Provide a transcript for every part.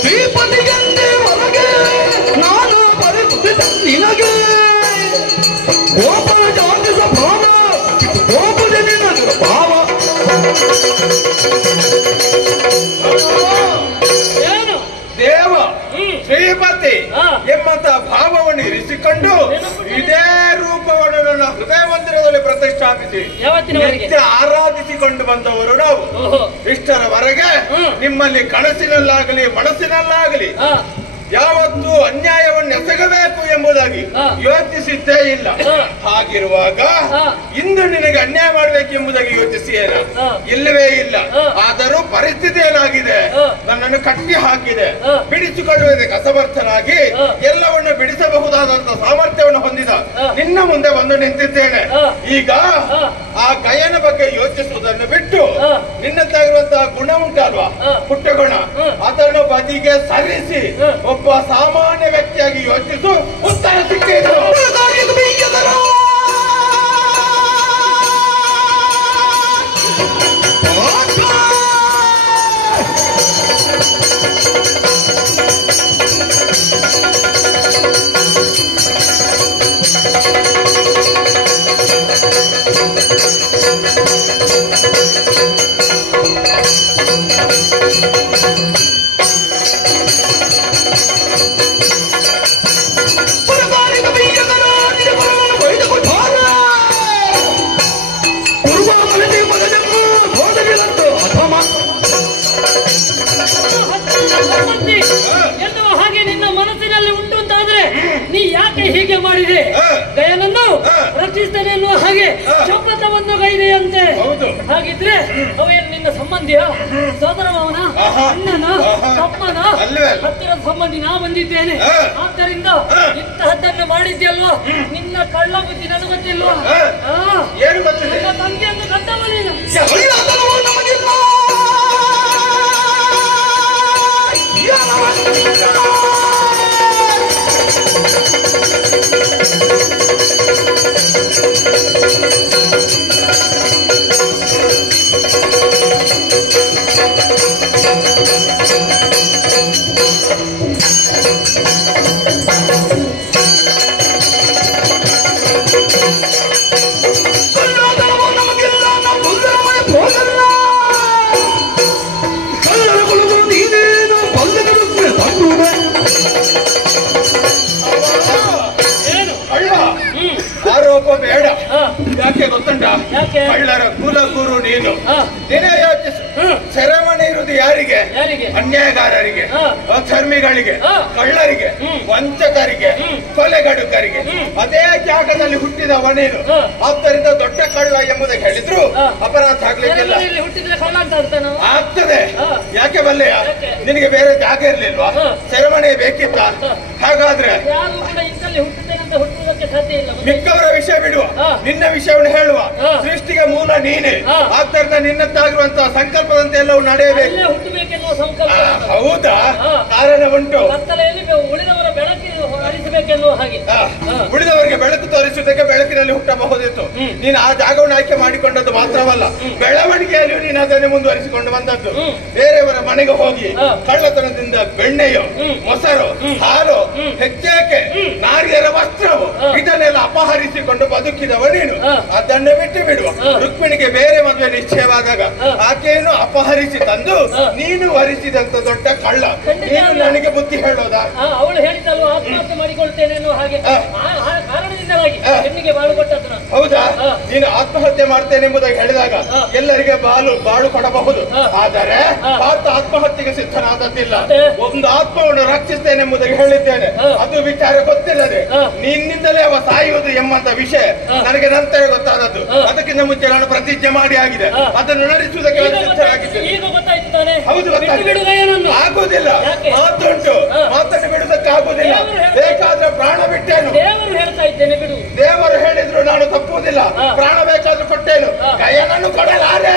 ಶ್ರೀಪತಿಯಂತೆ ಹೊರಗೆ ನಾನು ಬರುತ್ತಿದ್ದ ನಿನಗೆ ಗೋಪನ ಜಾತಿ ಸ್ವಭಾವ ಗೋಪದ ನಿನ್ನ ಭಾವ ದೇವ ಶ್ರೀಪತಿ ಎಂಬಂತ ಭಾವವನ್ನು ಇರಿಸಿಕೊಂಡು ಇದೇ ರೂಪವನ್ನು ನನ್ನ ಹೃದಯ ಮಂದಿರದಲ್ಲಿ ಪ್ರತಿಷ್ಠಾಪಿಸಿ ನಿತ್ಯ ಆರಾಧಿಸಿಕೊಂಡು ಬಂದವರು ನಾವು. ಇಷ್ಟರವರೆಗೆ ನಿಮ್ಮಲ್ಲಿ ಕನಸಿನಲ್ಲಾಗಲಿ ಮನಸ್ಸಿನಲ್ಲಾಗಲಿ ಯಾವತ್ತೂ ಅನ್ಯಾಯವನ್ನು ಎಸಗಬೇಕು ಎಂಬುದಾಗಿ ಯೋಚಿಸಿದ್ದೇ ಇಲ್ಲ. ಹಾಗಿರುವಾಗ ಇಂದು ನಿನಗೆ ಅನ್ಯಾಯ ಮಾಡಬೇಕು ಎಂಬುದಾಗಿ ಯೋಚಿಸಿಯೇನ? ಇಲ್ಲವೇ ಇಲ್ಲ. ಆದರೂ ಪರಿಸ್ಥಿತಿ ಏನಾಗಿದೆ, ನನ್ನನ್ನು ಕಟ್ಟಿ ಹಾಕಿದೆ. ಬಿಡಿಸಿಕೊಳ್ಳುವುದಕ್ಕೆ ಅಸಮರ್ಥನಾಗಿ ಎಲ್ಲವನ್ನು ಬಿಡಿಸಬಹುದಾದಂತಹ ಸಾಮರ್ಥ್ಯವನ್ನು ಹೊಂದಿದ ನಿನ್ನ ಮುಂದೆ ಬಂದು ನಿಂತಿದ್ದೇನೆ. ಈಗ ಆ ಗಯನ ಬಗ್ಗೆ ಯೋಚಿಸುವುದನ್ನು ಬಿಟ್ಟು ನಿನ್ನಂತಾಗಿರುವಂತಹ ಗುಣ ಉಂಟಲ್ವಾ, ಪುಟ್ಟ ಗುಣ, ಅದನ್ನು ಬದಿಗೆ ಸರಿಸಿ ಒಬ್ಬ ಸಾಮಾನ್ಯ ವ್ಯಕ್ತಿಯಾಗಿ ಯೋಚಿಸು. ಉತ್ತರ ಸಿಕ್ಕಿದ್ರು ಹಾಗೆ ನಿನ್ನ ಮನಸ್ಸಿನಲ್ಲಿ ಉಂಟು ಅಂತಾದ್ರೆ ನೀ ಯಾಕೆ ಹೀಗೆ ಮಾಡಿದೆ? ಗಯನನ್ನು ರಕ್ಷಿಸ್ತೇನೆ ಎನ್ನುವ ಹಾಗೆ ಶಪಥವನ್ನು ಗೈದೆಯಂತೆ. ಹಾಗಿದ್ರೆ ಅವೇನು ನಿನ್ನ ಸಂಬಂಧಿಯ, ಸೋದರ ಮಾವನ, ಅಣ್ಣನ, ತಮ್ಮನ, ಹತ್ತಿರದ ಸಂಬಂಧಿ ನಾ ಬಂದಿದ್ದೇನೆ. ಆದ್ದರಿಂದ ಇಂತಹದ್ದನ್ನು ಮಾಡಿದ್ಯಲ್ವಾ, ನಿನ್ನ ಕಳ್ಳ ಬುದ್ಧಿ ನನಗೆ ಗೊತ್ತಿಲ್ವಾ? ನನ್ನ ತಂಗಿಯನ್ನು ಗದ್ದವನೇನು ಆರೋಪ ಬೇಡ. ಯಾಕೆ ಗೊತ್ತುಂಟ? ಕಳ್ಳರ ಕುಲ ಗುರು ನೀನು. ನೀನೇ ಯೋಚಿಸು. ಸೆರೆಮಣೆ ಇರುವುದು ಯಾರಿಗೆ? ಅನ್ಯಾಯಗಾರರಿಗೆ, ಅಧರ್ಮಿಗಳಿಗೆ, ಕಳ್ಳರಿಗೆ, ವಂಚಕರಿಗೆ, ಕೊಲೆಗಡುಕರಿಗೆ. ಅದೇ ಜಾಗದಲ್ಲಿ ಹುಟ್ಟಿದವ ನೀನು. ಆದ್ದರಿಂದ ದೊಡ್ಡ ಕಳ್ಳ ಎಂಬುದಕ್ಕೆ ಹೇಳಿದ್ರು ಅಪರಾಧ ಆಗ್ಲಿಕ್ಕಿಲ್ಲ. ಆಗ್ತದೆ. ಯಾಕೆ ಬಲ್ಲೆಯ? ನಿನಗೆ ಬೇರೆ ಜಾಗ ಇರ್ಲಿಲ್ವಾ? ಸೆರೆಮಣೆ ಬೇಕಿತ್ತ? ಹಾಗಾದ್ರೆ ಮಿಕ್ಕವರ ವಿಷಯ ಬಿಡುವ, ನಿನ್ನ ವಿಷಯವನ್ನು ಹೇಳುವ. ಸೃಷ್ಟಿಗೆ ಮೂಲ ನೀನೆ. ಆದ್ದರಿಂದ ನಿನ್ನದ್ದಾಗಿರುವಂತಹ ಸಂಕಲ್ಪದಂತೆ ಎಲ್ಲವೂ ನಡೆಯಬೇಕು. ಹೌದಾ? ಕಾರಣ ಉಂಟು. ಉಳಿದವರ ಬೆಳಕಿನ ಹರಿಸಬೇಕೆನ್ನುವ ಹಾಗೆ ಉಳಿದವರಿಗೆ ಬೆಳಕು ತೋರಿಸುವುದಕ್ಕೆ ಬೆಳಕಿನಲ್ಲಿ ಹುಟ್ಟಬಹುದಿತ್ತು. ನೀನು ಆ ಜಾಗವನ್ನು ಆಯ್ಕೆ ಮಾಡಿಕೊಂಡದ್ದು ಮಾತ್ರವಲ್ಲ, ಬೆಳವಣಿಗೆಯಲ್ಲೂ ನೀನು ಅದನ್ನೇ ಮುಂದುವರಿಸಿಕೊಂಡು ಬಂದದ್ದು. ಬೇರೆಯವರ ಮನೆಗೆ ಹೋಗಿ ಕಳ್ಳತನದಿಂದ ಬೆಣ್ಣೆಯೋ, ಮೊಸರು, ಹಾಲು, ಹೆಚ್ಚೇಕೆ, ನಾರಿಯರ ವಸ್ತ್ರವು ಇದನ್ನೆಲ್ಲ ಅಪಹರಿಸಿಕೊಂಡು ಬದುಕಿದವ ನೀನು. ಅದನ್ನು ಬಿಟ್ಟು ಬಿಡುವ. ರುಕ್ಮಿಣಿಗೆ ಬೇರೆ ಮದುವೆ ನಿಶ್ಚಯವಾದಾಗ ಆಕೆಯನ್ನು ಅಪಹರಿಸಿ ತಂದು ನೀನು ವರಿಸಿದಂತ ದೊಡ್ಡ ಕಳ್ಳ ನೀನು ನನಗೆ ಬುದ್ಧಿ ಹೇಳೋದಾ? ಅವಳು ಹೇಳಿದಲ್ವ ಆತ್ಮಹತ್ಯೆ ಮಾಡಿಕೊಳ್ತೇನೆ ಅನ್ನೋ ಹಾಗೆ ಕಾರಣದಿಂದಲಾಗಿ ಹೆಣ್ಣಿಗೆ ಬಾಳು ಕೊಟ್ಟದ್ದು. ಹೌದಾ? ನೀನು ಆತ್ಮಹತ್ಯೆ ಮಾಡ್ತೇನೆ ಎಂಬುದಾಗಿ ಹೇಳಿದಾಗ ಎಲ್ಲರಿಗೆ ಬಾಳು ಕೊಡಬಹುದು. ಆದರೆ ಪಾರ್ಥ ಆತ್ಮಹತ್ಯೆಗೆ ಸಿದ್ಧನಾದದ್ದಿಲ್ಲ. ಒಂದು ಆತ್ಮವನ್ನು ರಕ್ಷಿಸ್ತೇನೆ ಎಂಬುದಾಗಿ ಹೇಳಿದ್ದೇನೆ. ಅದು ವಿಚಾರ ಗೊತ್ತಿಲ್ಲದೆ ನಿನ್ನಿಂದಲೇ ಅವ ಸಾಯುವುದು ಎಂಬಂತ ವಿಷಯ ನನಗೆ ನಂತರ ಗೊತ್ತಾದದ್ದು. ಅದಕ್ಕಿಂತ ಮುಂಚೆ ನಾನು ಪ್ರತಿಜ್ಞೆ ಮಾಡಿ ಆಗಿದೆ. ಅದನ್ನು ನಡೆಸುವುದಕ್ಕೆ ಸಿದ್ಧರಾಗಿದ್ದೇನೆ. ಹೌದು, ಆಗುವುದಿಲ್ಲ. ಮಾತುಂಟು, ಮಾತನ್ನು ಬಿಡುವುದಕ್ಕೆ ಆಗುವುದಿಲ್ಲ. ಬೇಕಾದ್ರೆ ಪ್ರಾಣ ಬಿಟ್ಟೇನು. ದೇವರು ಹೇಳಿದ್ರು ನಾನು ತಪ್ಪುವುದಿಲ್ಲ. ಪ್ರಾಣ ಬೇಕಾದ್ರೂ ಕೊಟ್ಟೇನು. ಗಯನನ್ನು ಕೊಡಲಾರೆ.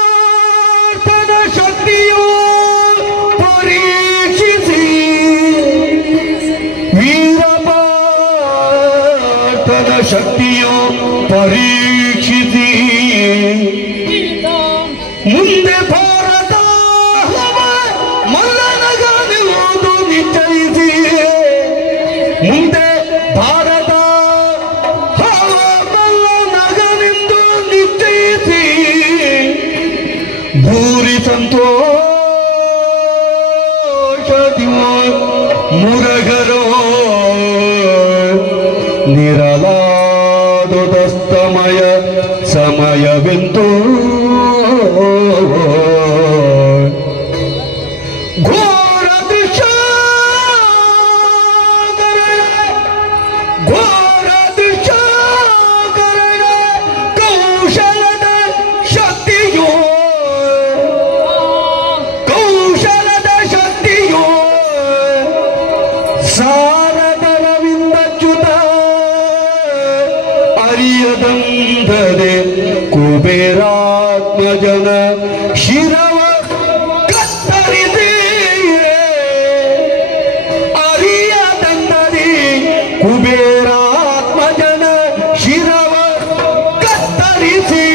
ವೀರಪಾರ್ಥನ ಶಕ್ತಿ ಶಕ್ತಿಯು ಪರೀಕ್ಷಿಸಿ ಮುಂದೆ ಭಾರತ ಮಲ್ಲನಗಾನೆವುದು ನಿಶ್ಚಯಿಸಿ ಮುಂದೆ ಭಾರತ ಮಲ್ಲನಗನೆಂದು ನಿಶ್ಚಯಿಸಿ ಭೂರಿ ಸಂತೋಷದಿ ಮುರಗರೋ ನಿರಲಾದುದಸ್ತಮಯ ಸಮಯವೆಂದು ಘೋರ ದೃಶ್ಯ ಕೌಶಲದ ಶಕ್ತಿಯೋ ಸಾರದರವಿಂದಚ್ಯುತ ಅರಿಯದಂಧದೆ ಕುಬೇರಾತ್ಮಜನ ಶಿರವ ಕತ್ತರಿಸಿ ಅರಿಯದಂಧದೆ ಕುಬೇರಾತ್ಮಜನ ಶಿರವ ಕತ್ತರಿಸಿ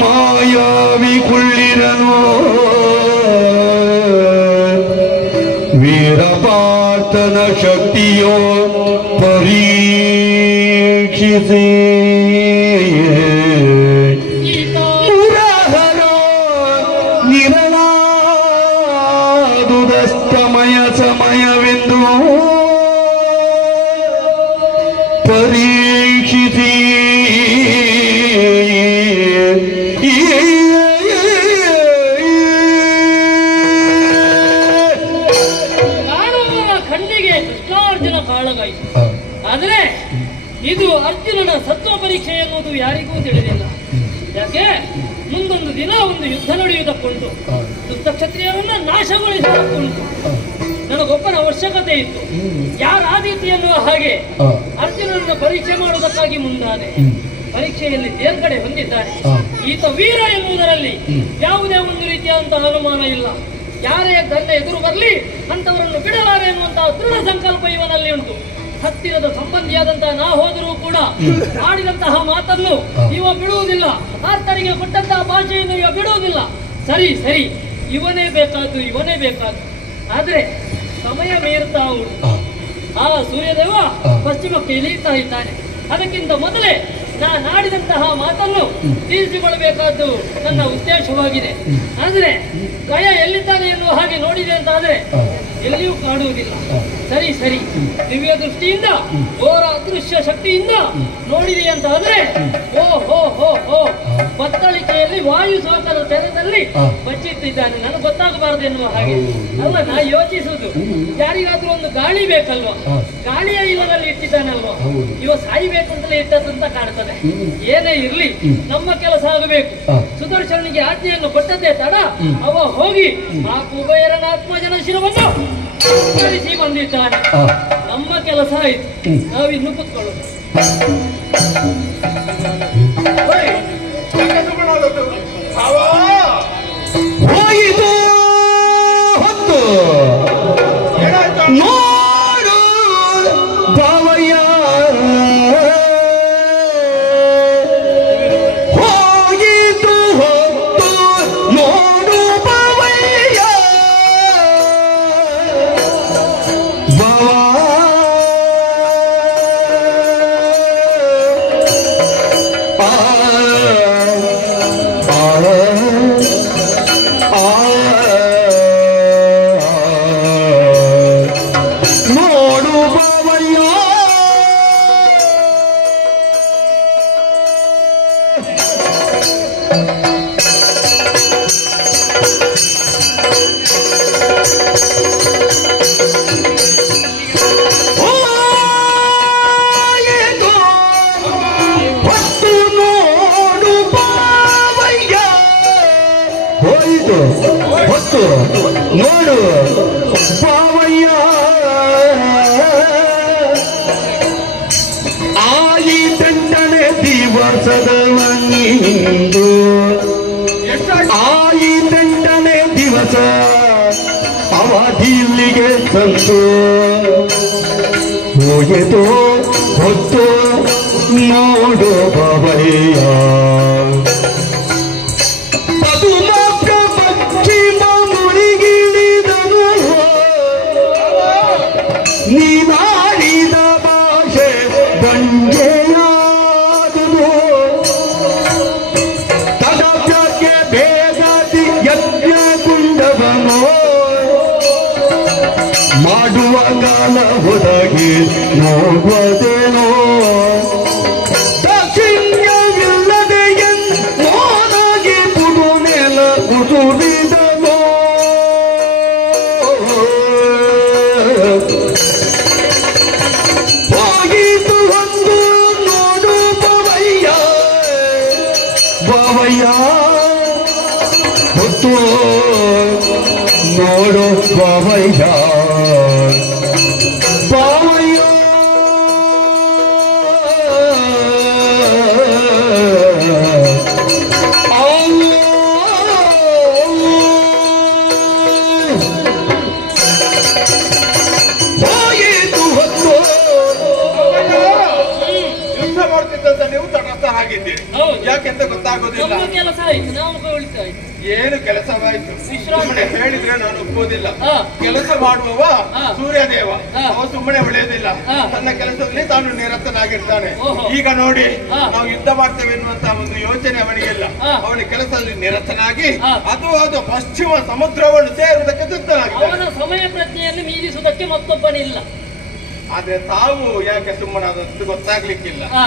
ಮಾಯಾವಿ ಕುಳ್ಳಿರನು ವೀರಪಾರ್ಥನ ಶಕ್ತಿಯೋ ಪರೀಕ್ಷಿಸಿ ಮುರಹರೋ ನಿರಲಾದುದಸ್ತಮಯ ಸಮಯವೆಂದು ಪರೀಕ್ಷಿಸಿ ಆದರೆ ಇದು ಅರ್ಜುನನ ಸತ್ವ ಪರೀಕ್ಷೆ ಎನ್ನುವುದು ಯಾರಿಗೂ ತಿಳಿದಿಲ್ಲ. ಯಾಕೆ ಮುಂದೊಂದು ದಿನ ಒಂದು ಯುದ್ಧ ನಡೆಯುವುದಕ್ಕುಂಟು, ದುಷ್ಟ ಕ್ಷತ್ರಿಯರನ್ನ ನಾಶಗೊಳಿಸುವುದಕ್ಕುಂಟು. ನನಗೊಬ್ಬನ ಅವಶ್ಯಕತೆ ಇತ್ತು. ಯಾರ ಆದಿತ್ಯ ಎನ್ನುವ ಹಾಗೆ ಅರ್ಜುನನ ಪರೀಕ್ಷೆ ಮಾಡುವುದಕ್ಕಾಗಿ ಮುಂದಾದೆ. ಪರೀಕ್ಷೆಯಲ್ಲಿ ತೇರ್ಗಡೆ ಹೊಂದಿದ್ದಾನೆ. ಈತ ವೀರ ಎನ್ನುವುದರಲ್ಲಿ ಯಾವುದೇ ಒಂದು ರೀತಿಯಾದಂತಹ ಅನುಮಾನ ಇಲ್ಲ. ಯಾರೇ ತನ್ನ ಎದುರು ಬರಲಿ ಅಂತವರನ್ನು ಬಿಡಲಾರೆ ಎನ್ನುವಂತಹ ದೃಢ ಸಂಕಲ್ಪ ಇವನಲ್ಲಿ ಉಂಟು. ಹತ್ತಿರದ ಸಂಬಂಧಿಯಾದಂತಹ ನಾ ಹೋದರೂ ಕೂಡ ಆಡಿದಂತಹ ಮಾತನ್ನು ಇವ ಬಿಡುವುದಿಲ್ಲ. ಆರ್ತರಿಗೆ ಕೊಟ್ಟಂತಹ ಭಾಷೆಯನ್ನು ಇವ ಬಿಡುವುದಿಲ್ಲ. ಸರಿ ಸರಿ, ಇವನೇ ಬೇಕಾದ್ದು. ಆದ್ರೆ ಸಮಯ ಮೀರ್ತಾ ಉಂಟು. ಆ ಸೂರ್ಯದೇವ ಪಶ್ಚಿಮಕ್ಕೆ ಇಳಿಯುತ್ತಾ ಇದ್ದಾನೆ. ಅದಕ್ಕಿಂತ ಮೊದಲೇ ನಾಡಿದಂತಹ ಮಾತನ್ನು ತೀರಿಸಿಕೊಳ್ಳಬೇಕಾದ್ದು ನನ್ನ ಉದ್ದೇಶವಾಗಿದೆ. ಆದ್ರೆ ಗಯ ಎಲ್ಲಿದ್ದಾನೆ ಎನ್ನುವ ಹಾಗೆ ನೋಡಿದೆ ಅಂತ ಆದ್ರೆ ಎಲ್ಲಿಯೂ ಕಾಣುವುದಿಲ್ಲ. ಸರಿ ಸರಿ, ದಿವ್ಯ ದೃಷ್ಟಿಯಿಂದ ಘೋರ ಅದೃಶ್ಯ ಶಕ್ತಿಯಿಂದ ನೋಡಿದೆ ಅಂತ ಆದ್ರೆ ಓ ಹೋ ಹೋ ಹೋ ಬತ್ತಳಿಕೆಯಲ್ಲಿ ವಾಯು ಸೋಕದ ತೆರೆದಲ್ಲಿ ಬಚ್ಚಿಟ್ಟಿದ್ದಾನೆ. ನನಗೆ ಗೊತ್ತಾಗಬಾರದು ಎನ್ನುವ ಹಾಗೆ ಅಲ್ಲ ನಾ ಯೋಚಿಸುವುದು. ಯಾರಿಗಾದ್ರೂ ಒಂದು ಗಾಳಿ ಬೇಕಲ್ವಾ? ಗಾಳಿಯ ಇಲ್ಲದಲ್ಲಿ ಇಟ್ಟಿದ್ದಾನಲ್ವಾ? ಇವ ಸಾಯ್ಬೇಕಂತಲೇ ಇಟ್ಟದಂತ ಕಾಣ್ತದೆ. ಏನೇ ಇರ್ಲಿ, ನಮ್ಮ ಕೆಲಸ ಆಗಬೇಕು. ಸುದರ್ಶನಿಗೆ ಆಜ್ಞೆಯನ್ನು ಕೊಟ್ಟದ್ದೇ ತಡ ಅವ ಹೋಗಿ ಆ ಕುಬೇರನ ಆತ್ಮಜನ ಶಿರವನ್ನು ಕಳಿಸಿ ಬಂದಿದ್ದಾನೆ. ನಮ್ಮ ಕೆಲಸ ಆಯ್ತು, ನಾವಿನ್ನು ಕೂತ್ಕೊಳ್ಳೋದು. ಹೋಯಿತು ಹೊತ್ತು ನೋಡು ಬಾವಯ್ಯ, ಹೋಯಿತು ಹೊತ್ತು ನೋಡು ಬಾವಯ್ಯ, ಬಾವ ನೋಡು ಬಾವಯ್ಯ, ಹೊತ್ತು ನೋಡು ಬಾವಯ್ಯ, ಹೋಯಿತು ಹೊತ್ತು ನೋಡು ಬಾವಯ್ಯ, ಆಯಿ ತಂಡನೆ ದಿವಸದ ನೀಂದು, ಆಯಿ ತಂಡನೆ ದಿವಸ ಅವಧಿಲ್ಲಿಗೆ ಸಂತು, ಹೋಯಿತು ಹೊತ್ತು ನೋಡು ಬವಯ್ಯ ಪದುಮಾತ್ರ ಪಶ್ಚಿಮ ಮುಳಿಗಿಳಿದನು ನೀನಾಡಿದ ಭಾಷೆ ಬಂಜೆಯಾದುದು ತದಕ್ಕೆ ಭೇದದಿ ಯಜ್ಞ ಕುಂಡವನೋ ಮಾಡುವ ಕಾಲ ಹೊರಗೆ ನೋಡುವುದೇನೋ ದಕ್ಷಿಣ್ಯವಿಲ್ಲದೆ ಮೋನಾಗಿ ಪುಡು ನೆಲ ಕುಸುರಿದನೋ ಹೋಗಿತು ಒಂದು ನೋಡು ಬವಯ್ಯ ಬವಯ್ಯ ಹೊತ್ತು ನೋಡು ಬವಯ್ಯ ಬವಯ್ಯ ಹೋಯಿತು ಹೊತ್ತು ಯುದ್ಧ ಮಾಡ್ತಿದ್ದಂತ ನೀವು ತಟಸ್ಥರಾಗಿದ್ದೀರಿ ಹೌದು. ಯಾಕೆಂತ ಗೊತ್ತಾಗೋದಿಲ್ಲ ನಮ್ಮ ಕೆಲಸ ಆಯ್ತು ನಾವು ಉಳಿತಾಯ್ತು ಏನು ಕೆಲಸವಾಯ್ತು ಸುಮ್ಮನೆ ಹೇಳಿದ್ರೆ ನಾನು ಒಪ್ಪುವುದಿಲ್ಲ ಹಾ. ಕೆಲಸ ಮಾಡುವವ ಹಾ. ಸೂರ್ಯದೇವ ಹಾ. ಅವ ಸುಮ್ಮನೆ ಉಳಿಯೋದಿಲ್ಲ ಹಾ. ತನ್ನ ಕೆಲಸದಲ್ಲಿ ತಾನು ನಿರತನಾಗಿರ್ತಾನೆ ಓಹೋ. ಈಗ ನೋಡಿ ಹಾ. ನಾವು ಯುದ್ಧ ಮಾಡ್ತೇವೆ ಎನ್ನುವಂತ ಒಂದು ಯೋಚನೆ ಅವನಿಗಿಲ್ಲ ಹಾ. ಅವನ ಕೆಲಸದಲ್ಲಿ ನಿರತನಾಗಿ ಹಾ. ಅದು ಪಶ್ಚಿಮ ಸಮುದ್ರವನ್ನು ಸೇರುವುದಕ್ಕೆ ಸಿದ್ಧನಾಗಿದ್ದಾನೆ ಅವನ ಸಮಯ ಪ್ರಜ್ಞೆಯನ್ನು ಮೀರಿಸುವುದಕ್ಕೆ ಮತ್ತೊಬ್ಬನಿಲ್ಲ. ಆದ್ರೆ ತಾವು ಯಾಕೆ ಸುಮ್ಮನಾದದ್ದು ಗೊತ್ತಾಗ್ಲಿಕ್ಕಿಲ್ಲ ಹಾ.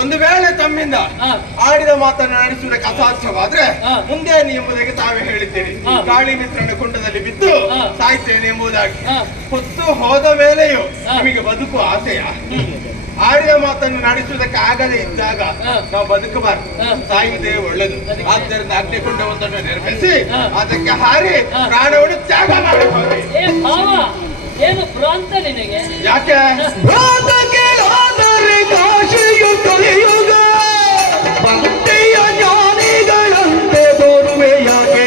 ಒಂದು ವೇಳೆ ತಮ್ಮಿಂದ ಹಾ. ಆಡಿದ ಮಾತನ್ನು ನಡೆಸುವುದಕ್ಕೆ ಅಸಾಧ್ಯವಾದ್ರೆ ಹಾ. ಮುಂದೇನು ಎಂಬುದಾಗಿ ತಾವೇ ಹೇಳಿದ್ದೀರಿ ಹಾ. ಕಾಳಿ ಮಿತ್ರನ ಕುಂಡದಲ್ಲಿ ಬಿದ್ದು ಹಾ. ಸಾಯ್ತೇನೆ ಎಂಬುದಾಗಿ ಹಾ. ಹೊತ್ತು ಹೋದ ಮೇಲೆಯೂ ಹಾ. ನಿಮಗೆ ಬದುಕುವ ಆಸೆಯ ಆಡಿದ ಮಾತನ್ನು ನಡೆಸುವುದಕ್ಕೆ ಆಗದೆ ಇದ್ದಾಗ ಹಾ. ನಾವು ಬದುಕಬಾರದು ಹಾ. ಸಾಯುವುದೇ ಒಳ್ಳೆದು ಅದಕ್ಕೆ? ಆದ್ದರಿಂದ ಅಗ್ನಿಕುಂಡವೊಂದನ್ನು ನಿರ್ಮಿಸಿ ಹಾ. ಅದಕ್ಕೆ ಹಾರಿ ಹಾ. ಪ್ರಾಣವನ್ನು ತ್ಯಾಗ ಮಾಡಿ ಹೋಗಿ. ಏ ಭಾವ, ಏನು ಭ್ರಾಂತ ನಿನಗೆ? ಯಾಕೆ ಭ್ರಾಂತಕ್ಕೆ ಆದರೆ ಕಾಶಿಯು ಕಲಿಯುಗ ಭಕ್ತಿಯ ಜ್ಞಾನಿಗಳಂತೆ ತೋರುವೆ ಯಾಕೆ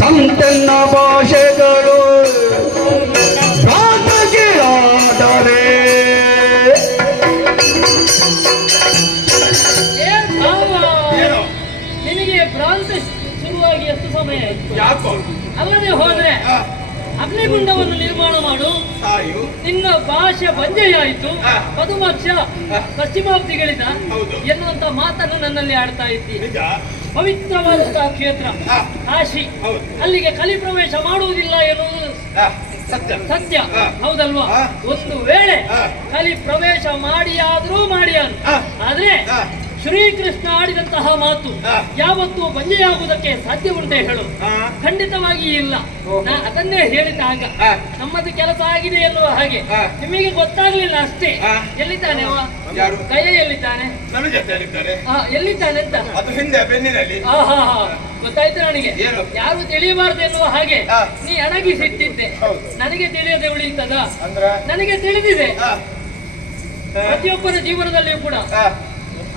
ಸಂತೆನ್ನ ಭಾಷೆಗಳು ಭ್ರಾಂತಕ್ಕೆ ಆದರೆ ಏ ಭಾವ, ಏನು ನಿನಗೆ ಭ್ರಾಂತ ಶುರುವಾಗಿ ಎಷ್ಟು ಸಮಯ ಆಯ್ತು? ಯಾಕೋ ಅಲ್ಲದೆ ಹೋದ್ರೆ ಹಾ. ಅಗ್ನಿಗುಂಡವನ್ನು ನಿರ್ಮಾಣ ಮಾಡು, ಸಾಯು ನಿನ್ನ ಭಾಷೆ ಬಂಜೆಯಾಯಿತು, ಹಾ. ಪದುಮಕ್ಷ ಹಾ. ಪಶ್ಚಿಮಾಬ್ದಿಗಳಿದ ಹೌದು. ಎನ್ನುವಂತ ಮಾತನ್ನು ನನ್ನಲ್ಲಿ ಆಡ್ತಾ ಇದ್ದೀನಿ. ನಿಜ ಪವಿತ್ರವಾದಂತಹ ಕ್ಷೇತ್ರ ಹಾ. ಕಾಶಿ, ಹೌದು. ಅಲ್ಲಿಗೆ ಕಲಿ ಪ್ರವೇಶ ಮಾಡುವುದಿಲ್ಲ ಎನ್ನುವುದು ಸತ್ಯ ಸತ್ಯ, ಹಾ. ಹೌದಲ್ವಾ? ಹಾ. ಒಂದು ವೇಳೆ ಹಾ. ಕಲಿ ಪ್ರವೇಶ ಮಾಡಿಯಾದ್ರೂ ಮಾಡಿಯಾನು, ಹಾ. ಆದ್ರೆ ಹಾ. ಶ್ರೀಕೃಷ್ಣ ಆಡಿದಂತಹ ಮಾತು ಹಾ. ಯಾವತ್ತೂ ಬಂಜೆಯಾಗುವುದಕ್ಕೆ ಸಾಧ್ಯ ಉಂಟೆ ಹೇಳು? ಹಾ. ಖಂಡಿತವಾಗಿ ಇಲ್ಲ. ಓಹೋ. ನಾ ಅದನ್ನೇ ಹೇಳಿದಾಗ ಹಾ. ನಮ್ಮದು ಕೆಲಸ ಆಗಿದೆ ಎನ್ನುವ ಹಾಗೆ ಹಾ. ನಿಮಗೆ ಗೊತ್ತಾಗ್ಲಿಲ್ಲ ಅಷ್ಟೇ. ಹಾ. ಎಲ್ಲಿದ್ದಾನೆ ಅವ? ಯಾರು? ಕೈ ಎಲ್ಲಿದ್ದಾನೆ? ನನ್ನ ಜೊತೆಯಲ್ಲಿದ್ದಾರೆ ಎಲ್ಲಿದ್ದಾನೆ ಅಂತ? ಅದು ಹಿಂದೆ ಬೆನ್ನಿನಲ್ಲಿ ಆಹಾ, ಗೊತ್ತಾಯ್ತು ನನಗೆ. ಏನು? ಯಾರು ತಿಳಿಯಬಾರದು ಎನ್ನುವ ಹಾಗೆ ಹಾ. ನೀ ಅಣಗಿಸಿಟ್ಟಿದ್ದೆ. ಹೌದು. ನನಗೆ ತಿಳಿಯದೆ ಉಳಿಯುತ್ತದ? ಅಂದ್ರೆ ನನಗೆ ತಿಳಿದಿದೆ. ಹಾ. ಪ್ರತಿಯೊಬ್ಬರ ಜೀವನದಲ್ಲಿಯೂ ಕೂಡ ಹಾ.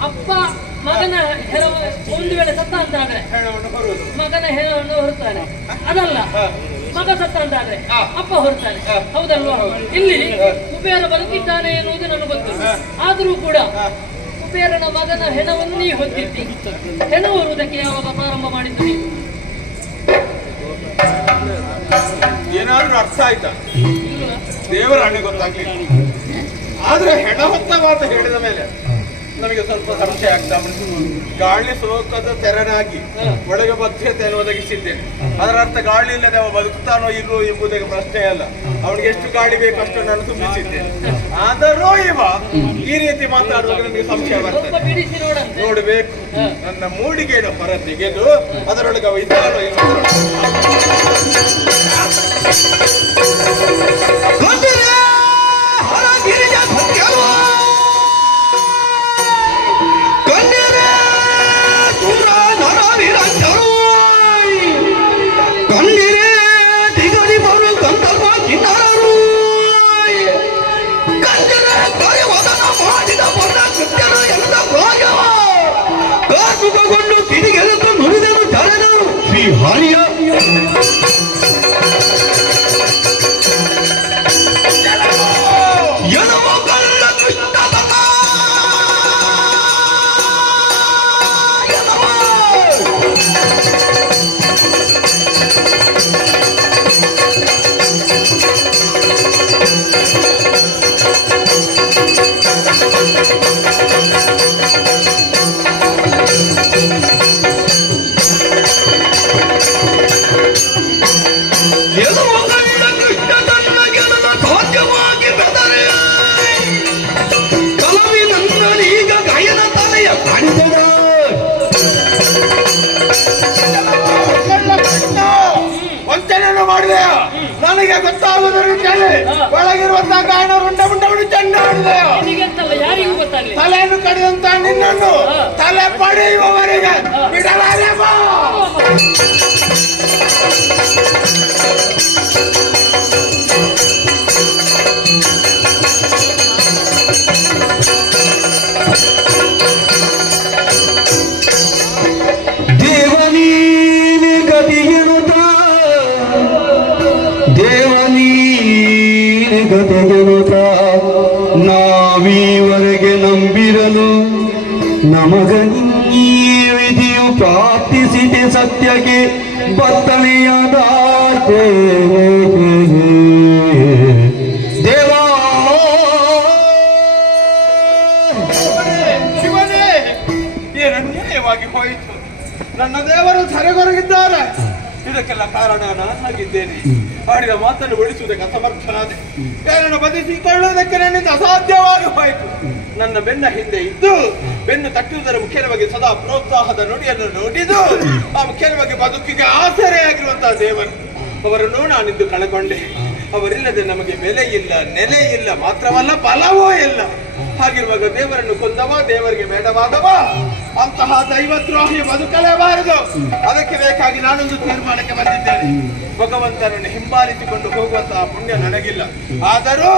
ಅಪ್ಪ ಮಗನ ಹೆರ ಒಂದು ವೇಳೆ ಸತ್ತ ಅಂತಾದ್ರೆ ಹೆಣವನ್ನು ಬರುವುದು ಮಗನ ಹೆಣವನ್ನು ಹೊರತಾನೆ, ಅದಲ್ಲ ಹಾ. ಮಗ ಸತ್ತ ಅಂತಾದ್ರೆ ಹಾ. ಅಪ್ಪ ಹೊರತಾನೆ, ಹಾ. ಹೌದಲ್ವಾ? ಇಲ್ಲಿ ಕುಬೇರ ಬದುಕಿದ್ದಾನೆ ಎನ್ನುವುದು ನನಗೆ ಗೊತ್ತು. ಹಾ. ಆದರೂ ಕೂಡ ಹಾ. ಕುಬೇರನ ಮಗನ ಹೆಣವನ್ನು ನೀ ಹೊತ್ತಿದ್ದಿ. ಹೆಣ ಹೊರುವುದಕ್ಕೆ ಯಾವಾಗ ಪ್ರಾರಂಭ ಮಾಡಿದ್ದು ನೀನು? ಏನಾದ್ರೂ ಅರ್ಥ ಆಯ್ತಾ? ಇಲ್ವಾ? ದೇವರ ಹಣೆ ಗೊತ್ತಾಗ್ಲಿಲ್ಲ. ಆದ್ರೆ ಹೆಣ ಹೊತ್ತವ ಅಂತ ಹೇಳಿದ ಮೇಲೆ ನಮಗೆ ಸ್ವಲ್ಪ ಸಂಶಯ ಆಗ್ತಾ ಉಂಟು. ಗಾಳಿ ಸೋಕದ ತೆರನಾಗಿ ಒಳಗೆ ಭದ್ರತೆಯನ್ನು ಒದಗಿಸಿದ್ದೇನೆ. ಅದರ ಅರ್ಥ ಗಾಳಿ ಇಲ್ಲದೆ ಅವ ಬದುಕುತ್ತಾನೋ ಇಲ್ವೋ ಎಂಬುದಕ್ಕೆ ಪ್ರಶ್ನೆ ಅಲ್ಲ. ಅವನಿಗೆ ಎಷ್ಟು ಗಾಳಿ ಬೇಕು ಅಷ್ಟು ನಾನು ತುಂಬಿಸಿದ್ದೇನೆ. ಆದರೂ ಇವ ಈ ರೀತಿ ಮಾತಾಡುವಾಗ ನನಗೆ ಸಂಶಯ ಸ್ವಲ್ಪ ಬರ್ತದೆ. ಬಿಡಿಸಿ ನೋಡಂತೆ. ನೋಡ್ಬೇಕು. ನನ್ನ ಮೂಡಿಗೆಯನ್ನು ಹೊರ ತೆಗೆದು ಅದರೊಳಗೆ ಅವ ಇದ್ದಾನೋ ಇಲ್ಲೋ ಕಾಸುಕೊಂಡು ಕಿಡಿಗೆಲುಕು ನುಡಿದನು ತಳೆದನು ಶ್ರೀ ಹರಿಯ ಎನ್ನುವ ಕಳ್ಳ ಕೃಷ್ಣನ ನನಗೆ ಗೊತ್ತಾಗುವುದನ್ನು ಕೇಳಿ ಒಳಗಿರುವಂತಹ ಗಾಯನ ರುಂಡ ಮುಂಡವನ್ನು ಚೆಂಡಾಡಿದೆಯೋ ನಿನಗೆಂತಲ್ಲ ಯಾರಿಗೂ ಗೊತ್ತಾಗ್ಲಿ. ತಲೆಯನ್ನು ಕಡಿದಂತ ನಿನ್ನನ್ನು ತಲೆ ಪಡೆಯುವವರೆಗೆ ಬಿಡಲಾರೆ ಬಾ. ಗತೆಗೆನುತ ನಾವೀವರೆಗೆ ನಂಬಿರಲು ನಮಗ ಈ ವಿಧಿಯು ಪ್ರಾರ್ಥಿಸಿದೆ ಸತ್ಯಕ್ಕೆ ಬತ್ತನೆಯಾದ ದೇವಾ. ಶಿವನೇ, ಏನು ಅನ್ಯಾಯವಾಗಿ ಹೋಯಿತು. ನನ್ನ ದೇವರು ಸೆರೆಗೊರಗಿದ್ದಾರೆ. ಇದಕ್ಕೆಲ್ಲ ಕಾರಣ ನಾನಾಗಿದ್ದೇನೆ. ಆಡಿದ ಮಾತನ್ನು ಉಳಿಸುವುದಕ್ಕೆ ಅಸಮರ್ಥನಾದೆ. ಯಾರನ್ನು ಬದಿಸಿಕೊಳ್ಳುವುದಕ್ಕೆ ನನ್ನಿಂದ ಅಸಾಧ್ಯವಾಗಿ ಹೋಯಿತು. ನನ್ನ ಬೆನ್ನ ಹಿಂದೆ ಇದ್ದು ಬೆನ್ನು ತಟ್ಟುವುದರ ಮುಖ್ಯನ ಬಗ್ಗೆ ಸದಾ ಪ್ರೋತ್ಸಾಹದ ನುಡಿಯನ್ನು ನುಡಿದು ಆ ಮುಖ್ಯನ ಬಗ್ಗೆ ಬದುಕಿಗೆ ಆಸರೆಯಾಗಿರುವಂತಹ ದೇವರು, ಅವರನ್ನು ನಾನಿಂದು ಕಳಕೊಂಡೆ. ಅವರಿಲ್ಲದೆ ನಮಗೆ ಬೆಲೆ ಇಲ್ಲ, ನೆಲೆ ಇಲ್ಲ, ಮಾತ್ರವಲ್ಲ ಫಲವೂ ಇಲ್ಲ. ಹಾಗಿರುವಾಗ ದೇವರನ್ನು ಕೊಂದವ, ದೇವರಿಗೆ ಬೇಡವಾದವ, ಅಂತಹ ದೈವದ್ರೋಹಿ ಬದುಕಲೇಬಾರದು. ಅದಕ್ಕೆ ಬೇಕಾಗಿ ನಾನೊಂದು ತೀರ್ಮಾನಕ್ಕೆ ಬಂದಿದ್ದೇನೆ. ಭಗವಂತನನ್ನು ಹಿಂಬಾಲಿಸಿಕೊಂಡು ಹೋಗುವಂತಹ ಪುಣ್ಯ ನನಗಿಲ್ಲ. ಆದರೂ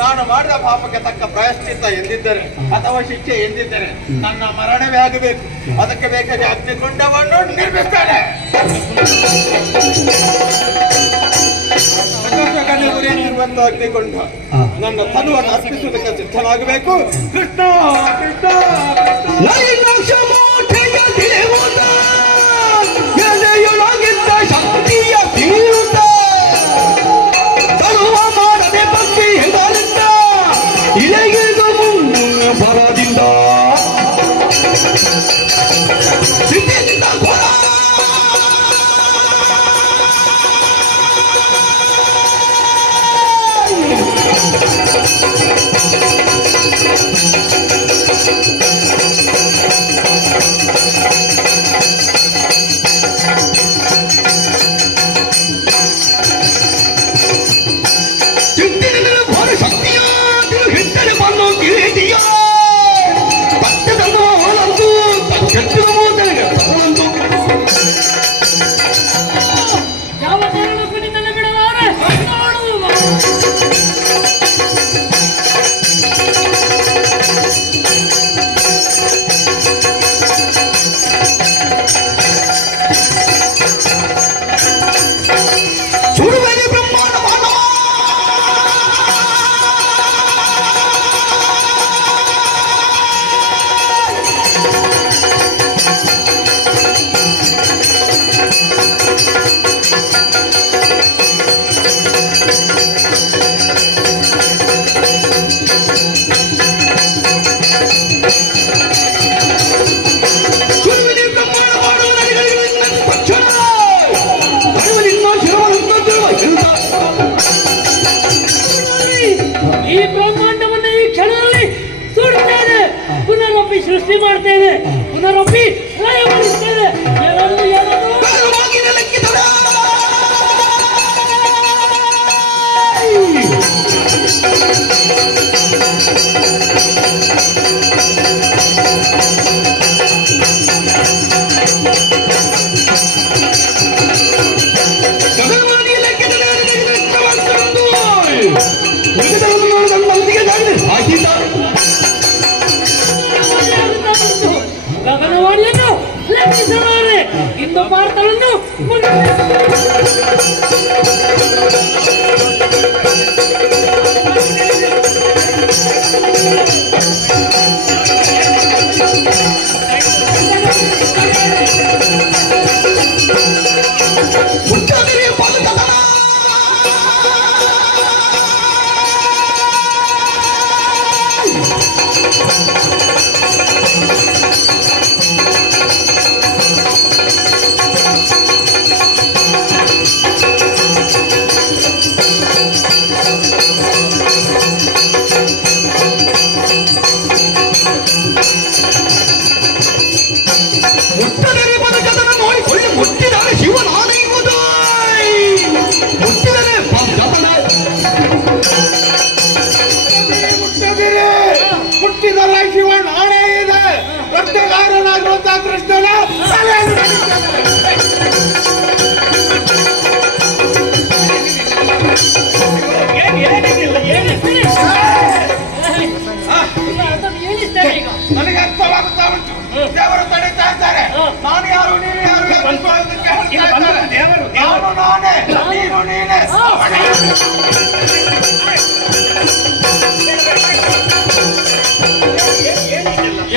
ನಾನು ಮಾಡಿದ ಪಾಪಕ್ಕೆ ತಕ್ಕ ಪ್ರಾಯಶ್ಚಿತ್ತ ಎಂದಿದ್ದರೆ ಅಥವಾ ಶಿಕ್ಷೆ ಎಂದಿದ್ದರೆ ನನ್ನ ಮರಣವೇ ಆಗಬೇಕು. ಅದಕ್ಕೆ ಬೇಕಾಗಿ ಅಗ್ನಿಕೊಂಡವನ್ನು ನಿರ್ಮಿಸ್ತಾನೆ. ಉರಿಯುತ್ತಿರುವಂತಹ ಅಗ್ನಿಕೊಂಡ ನನ್ನ ತನುವನ್ನು ಅರ್ಪಿಸುವುದಕ್ಕೆ ಸಿದ್ಧನಾಗಬೇಕು. ಕೃಷ್ಣ ಕೃಷ್ಣ ಶಕ್ತಿಯ ತೀರುತ್ತ ತರುವ ಮಾಡದೆ ಭಕ್ತಿ ಹೆಗಲಿಂದ ಇಳೆಗಿದು ಮುನ್ನ ಬರದಿಂದ ಸಿದ್ಧಿಯಿಂದ ಘೋರ ಯಾವ ಕಾರಣಕ್ಕೂ ನಿನ್ನನ್ನು ಬಿಡಲಾರೆ. ಸುಡುವೆಗೆ ಬ್ರಹ್ಮಾಂಡ ಮಾನವ ಈ ಬ್ರಹ್ಮಾಂಡವನ್ನು ಈ ಕ್ಷಣದಲ್ಲಿ ಸುಡುತ್ತೇನೆ, ಪುನರೊಪ್ಪಿ ಸೃಷ್ಟಿ ಮಾಡ್ತೇನೆ, ಪುನರೊಪ್ಪಿ ಲಯಗೊಳಿಸ್ತೇನೆ. ಯಾರನ್ನು ಯಾರನ್ನು ಗಗನವಾಣಿಯನ್ನು ಲೆಕ್ಕಿಸಲಾರೆ. ಇಂದು ಭಾರತವನ್ನು ನೀನು ನೀನೆ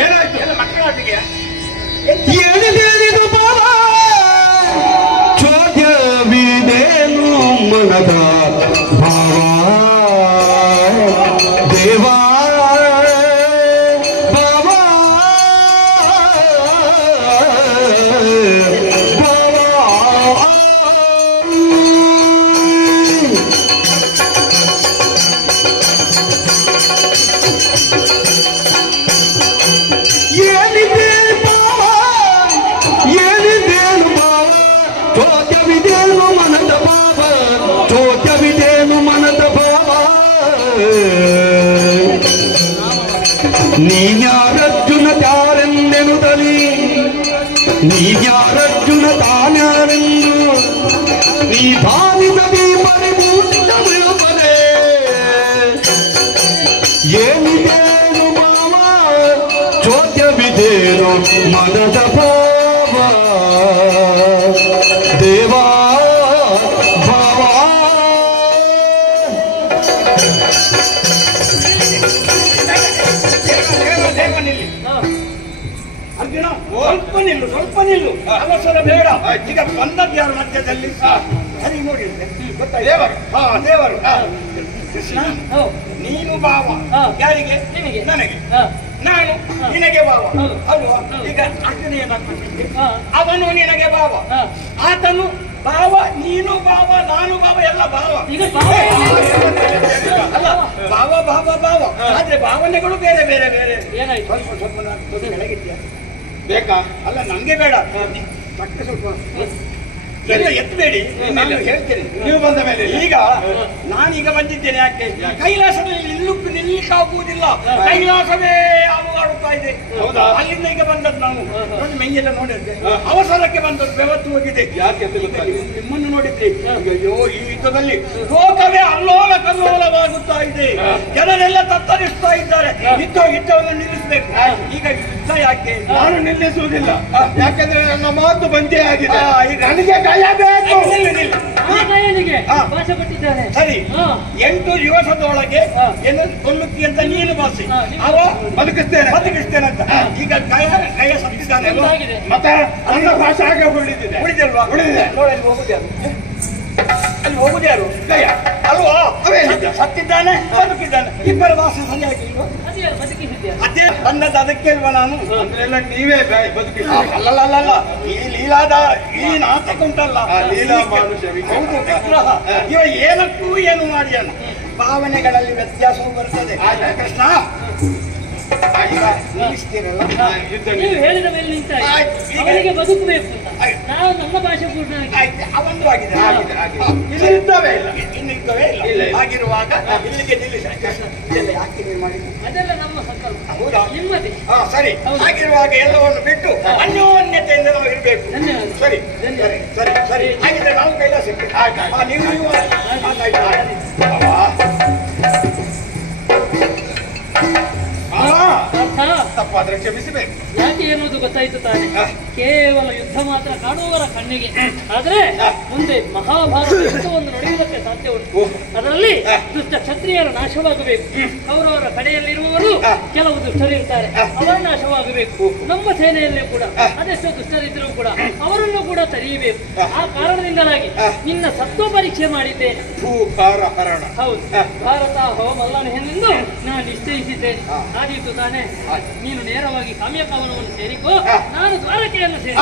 ಏನಾಯ್ತು? ಎಲ್ಲ ಮಕ್ಕಳಾಟಿಗೆ ಎಣಿದೇನಿದು ಬಾಲ ಚೋದ್ಯವಿದೇನು ಮನದ ಭಾವ ದೇವಾ ನೀನ್ಯಾರರ್ಜುನ ತಾರೆಂದೆನುದಲಿ ನೀನ್ಯಾರರ್ಜುನ ತಾನ್ಯಾರೆಂದು ನೀ ಭಾವಿಸದಿ ಪರಿಪೂರ್ಣವಿರುತ್ತದೆ ಏನಿದೇನು ಮಾವ ಚೋದ್ಯವಿದೇನು ಮನದ ಭಾವ ದೇವಾ ಭಾವ ಅರ್ಜುನ ಸ್ವಲ್ಪ ನಿಲ್ಲು ಅವಸರ ಬೇಡ. ಈಗ ಬಂದದ್ದು ಯಾರ ಮಧ್ಯದಲ್ಲಿ ಸರಿ ನೋಡಿದ್ರೆ ಗೊತ್ತಾ? ದೇವರು ಕೃಷ್ಣ ನೀನು ಭಾವ ಯಾರಿಗೆ? ನನಗೆ. ನಾನು ನಿನಗೆ ಭಾವ ಅಲ್ವಾ? ಈಗ ಅರ್ಜುನ ಏನಾಗ್ತದೆ? ಅವನು ನಿನಗೆ ಭಾವ, ಆತನು ಭಾವ, ನೀನು ಭಾವ, ನಾನು ಭಾವ, ಎಲ್ಲ ಭಾವ. ಅಲ್ಲ ಭಾವ ಭಾವ ಭಾವ, ಆದ್ರೆ ಭಾವನೆಗಳು ಬೇರೆ ಬೇರೆ ಬೇರೆ. ಸ್ವಲ್ಪ ಬೆಳಗಿದ್ಯಾ ಬೇಕಾ? ಅಲ್ಲ ನಂಗೆ ಬೇಡ, ಪಕ್ಕ ಸ್ವಲ್ಪ ಎಲ್ಲ ಎತ್ತಬೇಡಿ, ನಾನು ಹೇಳ್ತೇನೆ ನೀವು ಬಂದ ಮೇಲೆ. ಈಗ ನಾನೀಗ ಬಂದಿದ್ದೇನೆ ಯಾಕೆ? ಕೈಲಾಸದಲ್ಲಿ ನಿಲ್ಲಿಕ್ಕಾಗುವುದಿಲ್ಲ, ಕೈಲಾಸವೇ ಅಲುಗಾಡುತ್ತಾ ಇದೆ. ಅಲ್ಲಿಂದ ಈಗ ಬಂದದ್ದು ನಾವು. ಮೈಯೆಲ್ಲ ನೋಡಿದ್ದೆ, ಅವಸರಕ್ಕೆ ಬಂದದ್ದು, ಬೆವತ್ತು ಹೋಗಿದೆ. ಯಾಕೆ ನಿಮ್ಮನ್ನು ನೋಡಿದ್ರಿ? ಅಯ್ಯೋ ಈ ಯುದ್ಧದಲ್ಲಿ ಲೋಕವೇ ಅಲ್ಲೋಲ ಕಲ್ಲೋಲವಾಗುತ್ತಾ ಇದೆ, ಜನರೆಲ್ಲ ತತ್ತರಿಸ್ತಾ ಇದ್ದಾರೆ. ಯುದ್ಧವನ್ನು ನಿಲ್ಲಿಸಬೇಕು. ಈಗ ಯುದ್ಧ ಯಾಕೆ? ನಾನು ನಿಲ್ಲಿಸುವುದಿಲ್ಲ, ಯಾಕೆಂದ್ರೆ ನನ್ನ ಮಾತು ಬಂದೇ ಆಗಿದೆ. ನನಗೆ ಸರಿ 8 ದಿವಸದೊಳಗೆ ಏನು ಕೊಲ್ಲುತ್ತಿ ಅಂತ ನೀನು ಭಾಷೆ, ಅವ ಬದುಕಿಸ್ತೇನೆ ಅಂತ. ಈಗ ಕೈಯ ಸತ್ತಿದ್ದಾನೆ ಮತ್ತೆ ನನ್ನ ಭಾಷೆ ಹಾಗೆ ಉಳಿದಿಲ್ವಾ? ಉಳಿದಿದೆ. ಅಲ್ಲಿ ಹೋಗುದ್ಯಾರು? ಅಲ್ವಾ? ಸತ್ತಿದ್ದಾನೆ, ಬದುಕಿದ್ದಾನೆ, ಇಬ್ಬರ ಭಾಷೆ ಸರಿಯಾಗಿ ಅದೇ ಬಂದದ್ದು. ಅದಕ್ಕೆ ಅಲ್ವಾ ನಾನು ಎಲ್ಲ ನೀವೇ ಬದುಕಿ. ಅಲ್ಲಲ್ಲ, ಈ ನಾಟಕ ಉಂಟಲ್ಲ, ಹೌದು ವಿಗ್ರಹ, ಇವ ಏನಕ್ಕೂ ಏನು ಮಾಡಿಯಲ್ಲ. ಭಾವನೆಗಳಲ್ಲಿ ವ್ಯತ್ಯಾಸವೂ ಬರ್ತದೆ. ಕೃಷ್ಣ ನಿಲ್ಲಿಸ್ತೀರಲ್ಲ, ನೀವು ಹೇಳಿದ ಮೇಲೆ ನಿಂತ ಅವರಿಗೆ ಬದುಕಬೇಕು ಅಂತ ನಾವು ನಮ್ಮ ಭಾಷೆ ಪೂರ್ಣ ಅವಂದು ಆಗಿದೆ. ಇಲ್ಲಿದ್ದವೇ ಇಲ್ಲ. ಹಾಗಿರುವಾಗ ಇಲ್ಲಿಗೆ ನಿಲ್ಲಿಸ. ಇದೆಲ್ಲ ಯಾಕೆ ನೀವು ಮಾಡಿದ್ದು? ಅದೆಲ್ಲ ನಮ್ಮ ಸಂಕಲ್ಪ. ಹೌದಾ? ನಿಮ್ಮದೇ. ಸರಿ. ಹಾಗಿರುವಾಗ ಎಲ್ಲವನ್ನು ಬಿಟ್ಟು ಅನ್ಯೋನ್ಯತೆಯಿಂದ ನಾವು ಇರಬೇಕು. ಸರಿ ಸರಿ ಸರಿ. ಹಾಗಿದ್ರೆ ನಾವು ಕೈಲಾಸಕ್ಕೆ ನೀವು ತಪ್ಪಾದ್ರೆ ಕ್ಷಮಿಸಬೇಕು. ಯಾಕೆ ಎನ್ನುವುದು ಗೊತ್ತಾಯ್ತು ತಾನೆ. ಕೇವಲ ಯುದ್ಧ ಮಾತ್ರ ಕಾಣುವವರ ಕಣ್ಣಿಗೆ, ಆದ್ರೆ ಮುಂದೆ ಮಹಾಭಾರತ ಯುದ್ಧವನ್ನು ನಡೆಯುವುದಕ್ಕೆ ಸಾಧ್ಯ ಉಂಟು. ಅದರಲ್ಲಿ ದುಷ್ಟ ಕ್ಷತ್ರಿಯರ ನಾಶವಾಗಬೇಕು. ಅವರವರ ಕಡೆಯಲ್ಲಿರುವವರು ಕೆಲವು ದುಷ್ಟರಿರ್ತಾರೆ, ಅವರ ನಾಶವಾಗಬೇಕು. ನಮ್ಮ ಸೇನೆಯಲ್ಲಿ ಕೂಡ ಅದೆಷ್ಟು ದುಷ್ಟರಿದ್ದರೂ ಕೂಡ ಅವರನ್ನು ಕೂಡ ತಡೆಯಬೇಕು. ಆ ಕಾರಣದಿಂದಲಾಗಿ ನಿನ್ನ ಸತ್ವ ಪರೀಕ್ಷೆ ಮಾಡಿದ್ದೇನೆ. ಹೌದು, ಭಾರತ ಹೋಮಲ್ಲನೆಂದು ನಾನು ನಿಶ್ಚಯಿಸಿದ್ದೇನೆ. ಆದೀತು ತಾನೆ. ನೀನು ನೇರವಾಗಿ ಕಾಮ್ಯಕವನವನ್ನು ಸೇರಿಕೋ, ನಾನು ದ್ವಾರಕೆಯನ್ನು ಸೇರಿ